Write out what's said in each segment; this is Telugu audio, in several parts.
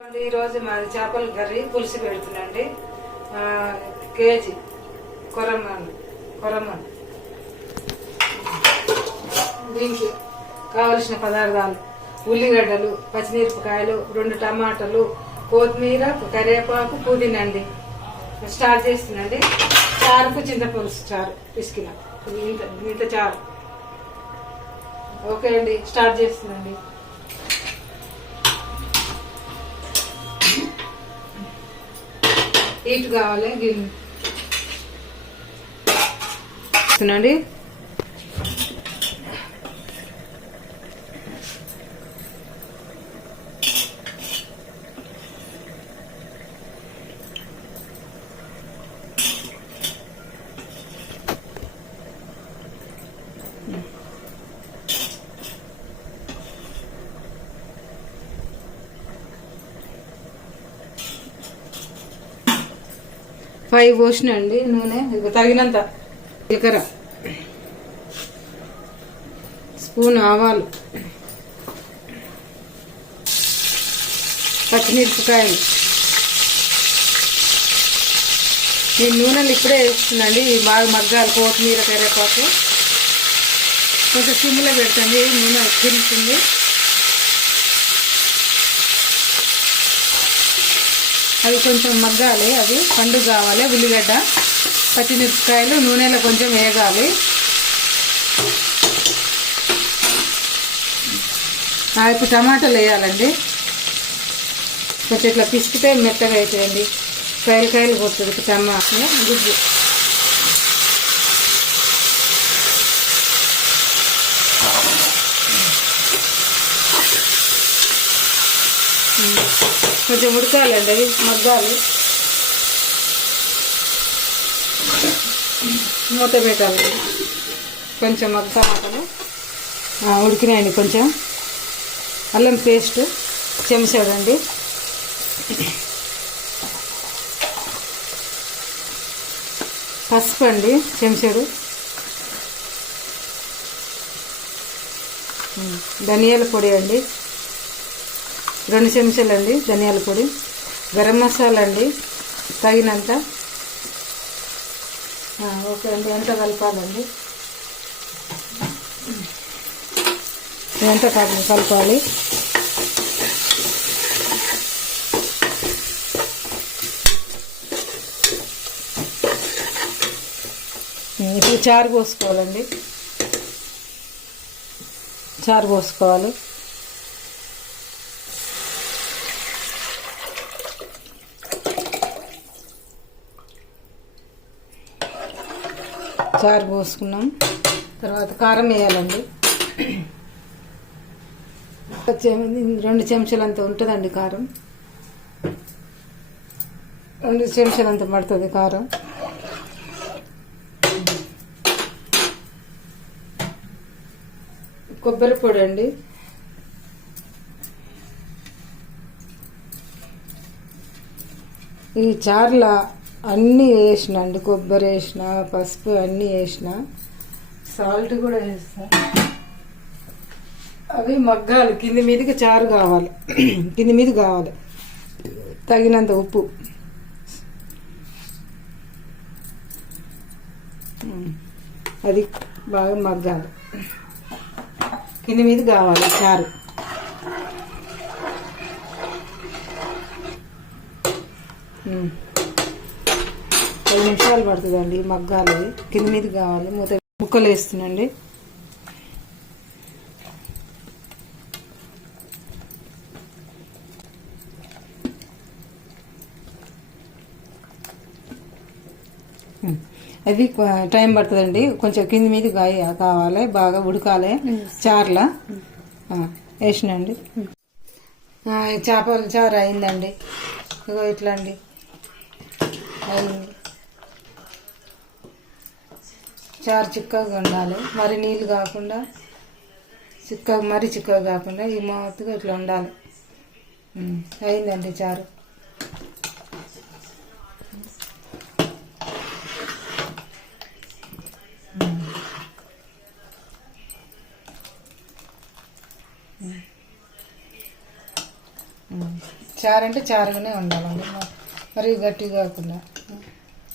ఈరోజు మాది చేపల కర్రీ పులుసు పెడుతుందండి. కేజీ కొరమ్మను దీనికి కావలసిన పదార్థాలు: ఉల్లిగడ్డలు, పచ్చిమిరపకాయలు, 2 టమాటాలు, కొత్తిమీర, కరివేపాకు, పుదీనా అండి. స్టార్ట్ చేస్తుందండి. చారుకు చింతపులుసు చారు పిసికిన ఇంత చారు. ఓకే అండి, స్టార్ట్ చేస్తుందండి. హీట్ కావాలి గిన్నె. 5 పోసిన అండి నూనె. తగినంత జీలకర్ర, స్పూన్ ఆవాలు, పచ్చిమిరపకాయలు. నేను నూనెలు ఇప్పుడే వేస్తుందండి, బాగా మగ్గాలి. కొత్తిమీర, కరివేపాకు కొంచెం సిమ్లో పెడుతుంది, నూనె తిరుగుతుంది. అవి కొంచెం మగ్గాలి, అవి పండు కావాలి. ఉల్లిగడ్డ, పచ్చిమిరపకాయలు నూనెలో కొంచెం వేగాలి. ఇప్పుడు టమాటాలు వేయాలండి. కొంచెం ఇట్లా పిసికితే మెత్తగా అవుతాయండి. కాయలు కొడుతుంది టమాటా గుజ్జు. కొంచెం ఉడకాలండి, అవి మగ్గాలి. మూత పెట్టాలి. కొంచెం టమాటాలు ఉడికినాయండి. కొంచెం అల్లం పేస్ట్ చెంచాడండి. పసుపు అండి చెంచాడు. ధనియాల పొడి అండి 2 చెంచాలు అండి ధనియాల పొడి. గరం మసాలా అండి తగినంత. ఓకే అండి, ఎంత కలపాలండి, ఎంత కలపాలి. ఇప్పుడు చారు పోసుకోవాలండి. చారు పోసుకోవాలి. చారు పోసుకున్నాం. తర్వాత కారం వేయాలండి. 2 చెంచాలు అంత ఉంటుందండి కారం. 2 చెంచాలు అంత పడుతుంది కారం. కొబ్బరి పొడి అండి. ఈ చారులో అన్నీ వేసిన అండి. కొబ్బరి వేసిన, పసుపు అన్నీ వేసిన, సాల్ట్ కూడా వేస్తా. అవి మగ్గాలి. కింది మీదకి చారు కావాలి, కింది మీద కావాలి. తగినంత ఉప్పు. అది బాగా మగ్గాలి, కింది మీద కావాలి చారు. పది నిమిషాలు పడుతుందండి మగ్గాలి, కింది మీద కావాలి. మూత ముక్కలు వేస్తున్నాండి. అవి టైం పడుతుందండి, కొంచెం కింది మీద కావాలి, బాగా ఉడకాలి చారులా. వేసినండి. చేపల చారు అయిందండి. ఇగో ఇట్లా అండి అయింది. చారు చిక్కగా ఉండాలి, మరి నీళ్ళు కాకుండా, మరీ చిక్కగా కాకుండా ఈ మాత్తుగా ఇట్లా ఉండాలి. అయిందండి చారు. చారు అంటే చారుగానే ఉండాలండి, మరి గట్టిగా కాకుండా.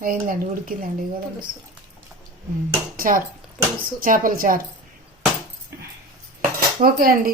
అయిందండి, ఉడికిందండి కదా చారు, పులుసు, చేపల చారు. ఓకే అండి.